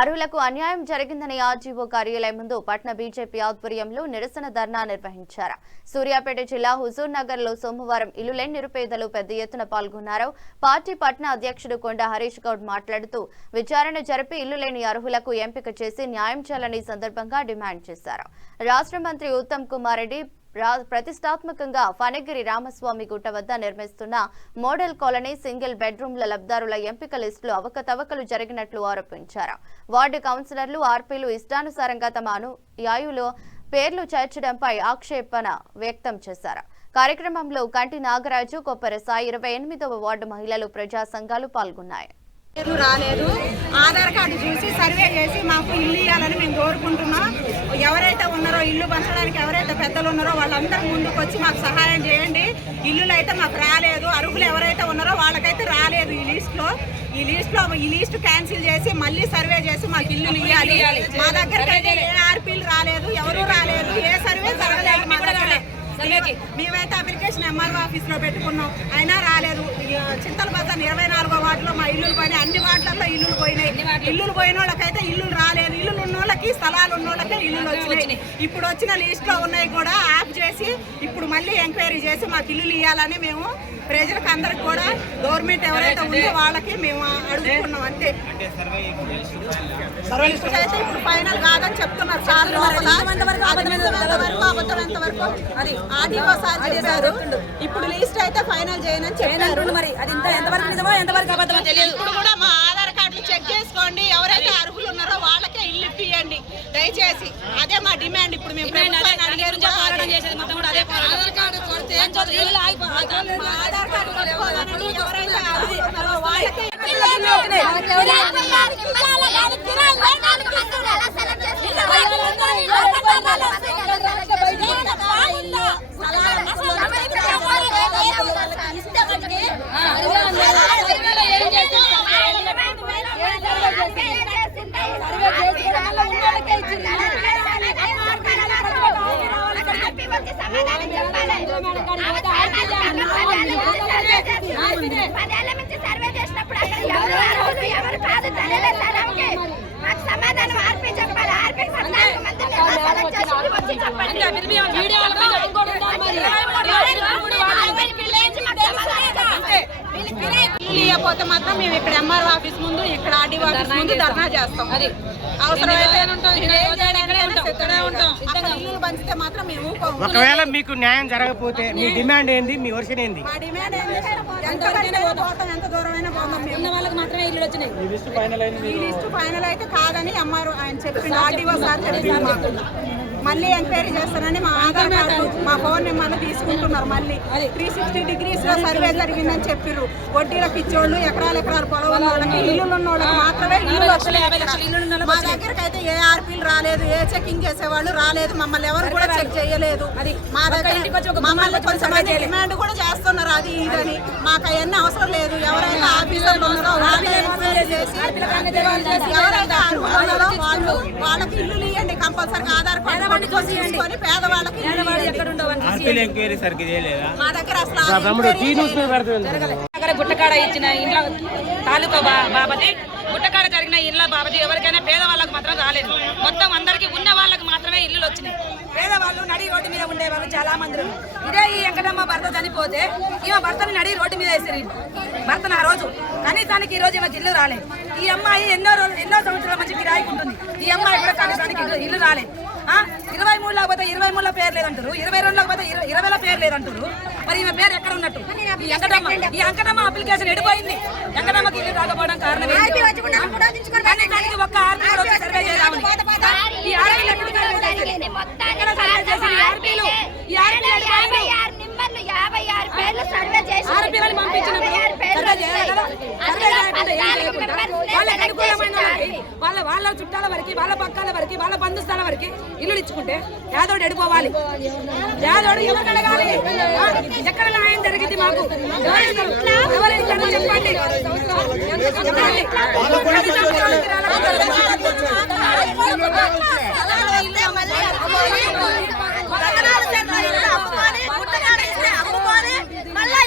అర్హులకు అన్యాయం జరిగిందని ఆర్జీఓ కార్యాలయం ముందు పట్న బీజేపీ ఆధ్వర్యంలో నిరసన ధర్నా నిర్వహించారు. సూర్యాపేట జిల్లా హుజూర్ నగర్ లో సోమవారం ఇల్లు లేని నిరుపేదలు పెద్ద ఎత్తున పాల్గొన్నారు. పార్టీ పట్న అధ్యక్షుడు కొండ హరీష్ గౌడ్ మాట్లాడుతూ విచారణ జరిపి ఇల్లు లేని అర్హులకు ఎంపిక చేసి న్యాయం చేయాలని సందర్భంగా డిమాండ్ చేశారు. రాష్ట్ర మంత్రి ఉత్తమ్ కుమార్ రెడ్డి ప్రతిష్టాత్మకంగా ఫణగిరి రామస్వామి గుట్ట వద్ద నిర్మిస్తున్న మోడల్ కాలనీ సింగిల్ బెడ్రూమ్ల లబ్దారుల ఎంపిక లిస్టులో అవకతవకలు జరిగినట్లు ఆరోపించారు. వార్డు కౌన్సిలర్లు ఆర్పీలు ఇష్టానుసారంగా తమ అనుయాయులు పేర్లు చేర్చడంపై ఆక్షేపణ వ్యక్తం చేశారు. కార్యక్రమంలో కంటి నాగరాజు, కొప్పర సాయి, 28వ వార్డు మహిళలు, ప్రజా సంఘాలు పాల్గొన్నాయి. రాలేదు. ఆధార్ కార్డు చూసి సర్వే చేసి మాకు ఇల్లు ఇవ్వాలని మేము కోరుకుంటున్నాం. ఎవరైతే ఉన్నారో ఇల్లు పంచడానికి ఎవరైతే పెద్దలు ఉన్నారో వాళ్ళందరూ ముందుకు వచ్చి మాకు సహాయం చేయండి. ఇల్లులు అయితే మాకు రాలేదు. అర్హులు ఎవరైతే ఉన్నారో వాళ్ళకైతే రాలేదు. ఈ లిస్ట్ క్యాన్సిల్ చేసి మళ్ళీ సర్వే చేసి మాకు ఇల్లు ఇవ్వాలి. మా దగ్గర అయితే ఏ ఆర్పీలు రాలేదు, ఎవరు రాలేదు, ఏ సర్వే జరగలేదు. మా దగ్గర మేమైతే అప్లికేషన్ ఎంఆర్ఓ ఆఫీస్ లో పెట్టుకున్నాం, అయినా రాలేదు. చింతల బజార్ 24వ వార్డులో మా ఇల్లులు పోయినాయి. అన్ని వార్డులలో ఇల్లులు పోయినాయి. ఇల్లులు పోయిన వాళ్ళకైతే ఇల్లులు రాలేదు. ఇల్లులు ఉన్న వాళ్ళకి, స్థలాలు ఉన్న వాళ్ళకే ఇల్లులు వచ్చినాయి. ఇప్పుడు వచ్చిన లిస్ట్ లో ఉన్నాయి కూడా ఆఫ్ చేసి ఇప్పుడు మళ్ళీ ఎంక్వైరీ చేసి మాకు ఇల్లులు ఇవ్వాలని మేము ప్రజలకు అందరికి కూడా గవర్నమెంట్ ఎవరైతే ఉందో వాళ్ళకి మేము అడుగుతున్నాం. అంతే. ఇప్పుడు ఫైనల్ కాదని చెప్తున్నారు సార్. అబద్ధం వరకు అది ఆర్డీఓ సార్ చెప్పారు. ఇప్పుడు లిస్ట్ అయితే ఫైనల్ చేయనని చెప్పారు. మరి అది ఎంతవరకు నిజమో ఎంతవరకు అబద్ధమో తెలియదు. ఇప్పుడు కూడా మా ఆధార్ కార్డులు చెక్ చేసుకోండి. ఎవరైతే అర్హులు ఉన్నారో వాళ్ళకే ఇల్లు ఇప్పియండి దయచేసి. అదే మా డిమాండ్. ఇప్పుడు మేము ఆధార్ కార్డు ఎవరైతే అర్హులు ఉన్నారో వాళ్ళకే సర్వే చేసినప్పుడు ఎవరు కాదు సమాధానం ఆర్పీ చెప్పాలి. ఆర్పీ లేకపోతే మాత్రం మేము ఇక్కడ ఎంఆర్ఓ ఆఫీస్ ముందు, ఇక్కడ ఆర్డీఓ ఆఫీస్ ముందు ధర్నా చేస్తాం. అది అవసరమైతే పంచితే మాత్రం మేము. ఒకవేళ మీకు న్యాయం జరగకపోతే మీ డిమాండ్ ఏంది? మీ వర్షన్ ఏంది? మా డిమాండ్ ఏంది? ఎంత దూరమైనా పోతాం. వాళ్ళకి మాత్రమే ఇల్లు వచ్చినాయి. ఈ లిస్ట్ ఫైనల్ అయితే కాదని ఎంఆర్ఓ ఆయన చెప్పిండు, ఆర్డీఓ సార్ చెప్పిండు. మళ్ళీ ఎంక్వైరీ చేస్తానని మా ఆధార్ కార్డు, మా ఫోన్ నెంబర్లు తీసుకుంటున్నారు. మళ్ళీ 360 డిగ్రీస్ లో సర్వే జరిగిందని చెప్పారు. వడ్డీలకు ఇచ్చోళ్ళు, ఎకరాలు పొలం ఉన్న వాళ్ళకి, ఇల్లులు ఉన్న వాళ్ళకి మాత్రమే ఇల్లు వస్తున్నాయి. మా దగ్గరకు అయితే ఏ ఆర్పీలు రాలేదు, ఏ చెకింగ్ చేసేవాళ్ళు రాలేదు. మమ్మల్ని ఎవరు కూడా చెక్ చేయలేదు. మా దగ్గర మమ్మల్ని కొంచెం డిమాండ్ కూడా చేస్తున్నారు అది ఇదని. మాకు అవన్నీ అవసరం లేదు. ఎవరైతే ఆఫీసర్లు ఉన్నారో వాళ్ళే ఎంక్వైరీ చేసి ఎవరైతే అర్హులు ఉన్నారో వాళ్ళకి ఇల్లు ఇవ్వండి. కంపల్సరీగా ఆధార్ కార్డు తీసుకొని పేదవాళ్ళకి మా దగ్గర అసలు గుట్టకాడ ఇచ్చిన ఇండ్ల తాలూకా బాబతి, గుట్టకాడ జరిగిన ఇళ్ళ బాబతి ఎవరికైనా పేదవాళ్ళకు మాత్రం రాలేదు. మొత్తం అందరికి ఉన్న వాళ్ళకి మాత్రమే ఇల్లులు వచ్చినాయి. పేదవాళ్ళు నడి రోడ్డు మీద ఉండేవాళ్ళు చాలా మంది. ఇదే ఈ వెంకటమ్మ భర్త చనిపోతే ఈమె భర్తని నడి రోడ్డు మీద వేసారు. భర్తను ఆ రోజు కనీసానికి ఈ రోజు ఈమెకి ఇల్లు రాలేదు. ఈ అమ్మాయి ఎన్నో సంవత్సరాల మంచి కిరాయికి ఉంటుంది. ఈ అమ్మాయి కూడా కనీసానికి ఇల్లు రాలేదు. 23లో పోతే 23లో పేరు లేదంటారు, 22లో పోతే 20లో పేరు లేదంటారు. మరి ఈమె పేరు ఎక్కడ ఉన్నట్టు? ఈ వెంకటమ్మ అప్లికేషన్ ఎడిపోయింది. వెంకటమ్మకి ఇల్లు రాకపోవడం కారణం కనీసానికి ఒక్క ఆర్పీ కూడా సర్వే చేయాలి. ఈ ఆర్పీలను పంపించినప్పుడు వాళ్ళ చుట్టాల వరకు, వాళ్ళ పక్కాల వరకు, వాళ్ళ బంధుస్థాల వరకు ఇల్లు ఇచ్చుకుంటే యాదోడు ఎడిపోవాలి. యాదోడు ఎవరు అడగాలి? ఎక్కడ న్యాయం జరిగింది? మాకు ఎవరు చెప్పండి.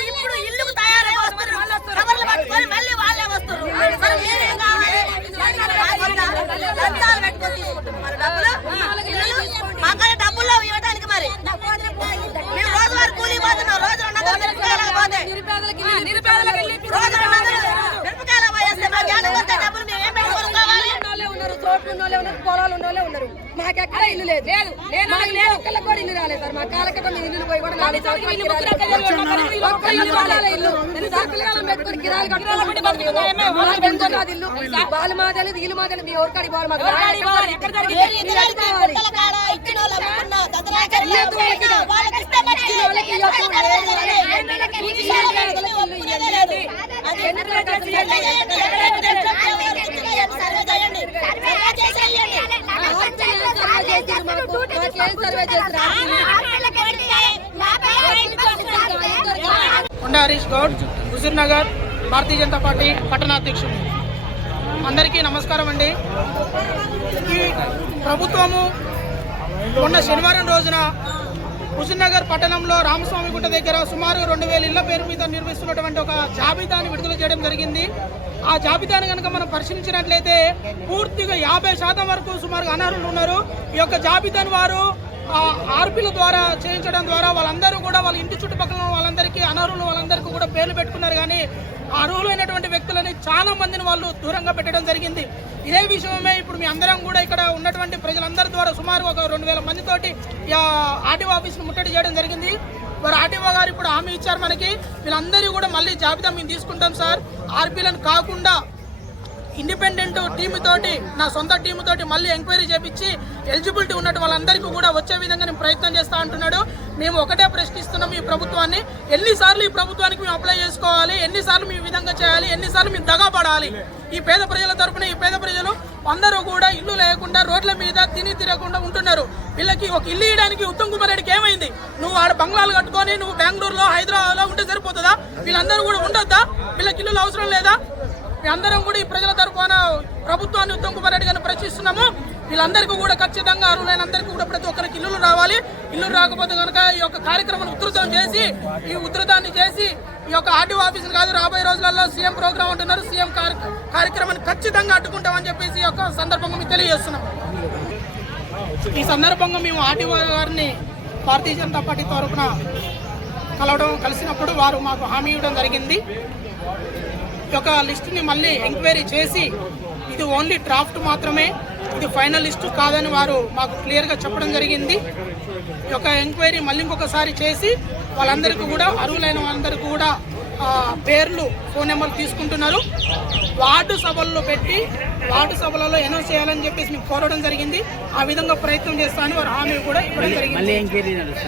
ఇప్పుడు ఇల్లుకు తయారై వస్తారు. మళ్ళీ వాళ్ళే వస్తారు. ఉన్నారు, చోట్లు ఉన్నోళ్ళే ఉన్నారు, పొలాలు ఉన్నోళ్ళే ఉన్నారు. మాకెక్కడ ఇల్లు లేదు, ఒక్కళ్ళకి కూడా ఇల్లు రాలేదు సార్. మా కాలకట ఇల్లు పోయి కూడా 4 సంవత్సరాలు ఇల్లు పెట్టుకుని కిరాలు కట్టుకోవాలి. వాళ్ళు మా తెలియదు, ఇల్లు మా తెలియదు. ఎవరికాడి పోవాలి మాకు కొండా హరీష్ గౌడ్, హుజూర్ నగర్, భారతీయ జనతా పార్టీ పట్టణాధ్యక్షుడు. అందరికీ నమస్కారం అండి. ఈ ప్రభుత్వము మొన్న శనివారం రోజున హుజూర్ నగర్ పట్టణంలో రామస్వామి గుట్ట దగ్గర సుమారు 2000 ఇళ్ల పేరు మీద నిర్మిస్తున్నటువంటి ఒక జాబితాని విడుదల చేయడం జరిగింది. ఆ జాబితాని కనుక మనం పరిశీలించినట్లయితే పూర్తిగా 50% వరకు సుమారుగా అనర్హులు ఉన్నారు. ఈ యొక్క జాబితాని వారు ఆర్పీల ద్వారా చేయించడం ద్వారా వాళ్ళందరూ కూడా వాళ్ళ ఇంటి చుట్టుపక్కల వాళ్ళందరికీ అనర్హులు వాళ్ళందరికీ కూడా పేర్లు పెట్టుకున్నారు. కానీ అర్హులైనటువంటి వ్యక్తులని చాలా మందిని వాళ్ళు దూరంగా పెట్టడం జరిగింది. ఇదే విషయమే ఇప్పుడు మీ అందరం కూడా ఇక్కడ ఉన్నటువంటి ప్రజలందరి ద్వారా సుమారు ఒక 2000 మందితోటి ఆర్టీఓ ఆఫీస్ను ముట్టడి చేయడం జరిగింది. మరి ఆర్టీఓ గారు ఇప్పుడు హామీ ఇచ్చారు మనకి, వీళ్ళందరూ కూడా మళ్ళీ జాబితా మేము తీసుకుంటాం సార్, ఆర్పీలను కాకుండా ఇండిపెండెంట్ టీమ్ తోటి, నా సొంత టీమ్ తోటి మళ్ళీ ఎంక్వైరీ చేపించి ఎలిజిబిలిటీ ఉన్నట్టు వాళ్ళందరికీ కూడా వచ్చే విధంగా నేను ప్రయత్నం చేస్తా అంటున్నాడు. మేము ఒకటే ప్రశ్నిస్తున్నాం ఈ ప్రభుత్వాన్ని, ఎన్నిసార్లు ఈ ప్రభుత్వానికి మేము అప్లై చేసుకోవాలి, ఎన్నిసార్లు మేము ఈ విధంగా చేయాలి, ఎన్నిసార్లు మేము దగాపడాలి? ఈ పేద ప్రజల తరఫున ఈ పేద ప్రజలు అందరూ కూడా ఇల్లు లేకుండా రోడ్ల మీద తిరగకుండా ఉంటున్నారు. వీళ్ళకి ఒక ఇల్లు ఇవ్వడానికి ఉత్తమ్ కుమార్ రెడ్డికి ఏమైంది? నువ్వు ఆడ బంగ్లాలు కట్టుకొని నువ్వు బెంగళూరులో హైదరాబాద్లో ఉంటే సరిపోతుందా? వీళ్ళందరూ కూడా ఉండొద్దా? వీళ్ళకి ఇల్లులు అవసరం లేదా? అందరం కూడా ఈ ప్రజల తరఫున ప్రభుత్వాన్ని ఉత్తమ్ కుమార్ రెడ్డి గారిని ప్రశ్నిస్తున్నాము. వీళ్ళందరికీ కూడా ఖచ్చితంగా అర్హులైన అందరికీ కూడా ప్రతి ఒక్కరికి ఇల్లులు రావాలి. ఇల్లు రాకపోతే కనుక ఈ యొక్క కార్యక్రమాన్ని ఉధృతాన్ని చేసి ఈ యొక్క ఆర్టీఓ ఆఫీసులు కాదు, రాబోయే రోజులలో సీఎం ప్రోగ్రాం ఉంటున్నారు, సీఎం కార్యక్రమాన్ని ఖచ్చితంగా అడ్డుకుంటామని చెప్పేసి ఈ యొక్క సందర్భంగా మేము తెలియజేస్తున్నాం. ఈ సందర్భంగా మేము ఆర్టీఓ గారిని భారతీయ జనతా పార్టీ తరఫున కలిసినప్పుడు వారు మాకు హామీ ఇవ్వడం జరిగింది. ఈ యొక్క లిస్టుని మళ్ళీ ఎంక్వైరీ చేసి ఇది ఓన్లీ డ్రాఫ్ట్ మాత్రమే, ఇది ఫైనల్ లిస్టు కాదని వారు మాకు క్లియర్గా చెప్పడం జరిగింది. ఈ యొక్క ఎంక్వైరీ మళ్ళీ ఇంకొకసారి చేసి వాళ్ళందరికీ కూడా అర్హులైన వాళ్ళందరికీ కూడా పేర్లు, ఫోన్ నెంబర్లు తీసుకుంటున్నారు. వార్డు సభల్లో పెట్టి వార్డు సభలలో అనౌన్స్ చేయాలని చెప్పేసి మేము కోరడం జరిగింది. ఆ విధంగా ప్రయత్నం చేస్తామని వారు హామీ కూడా ఇవ్వడం జరిగింది.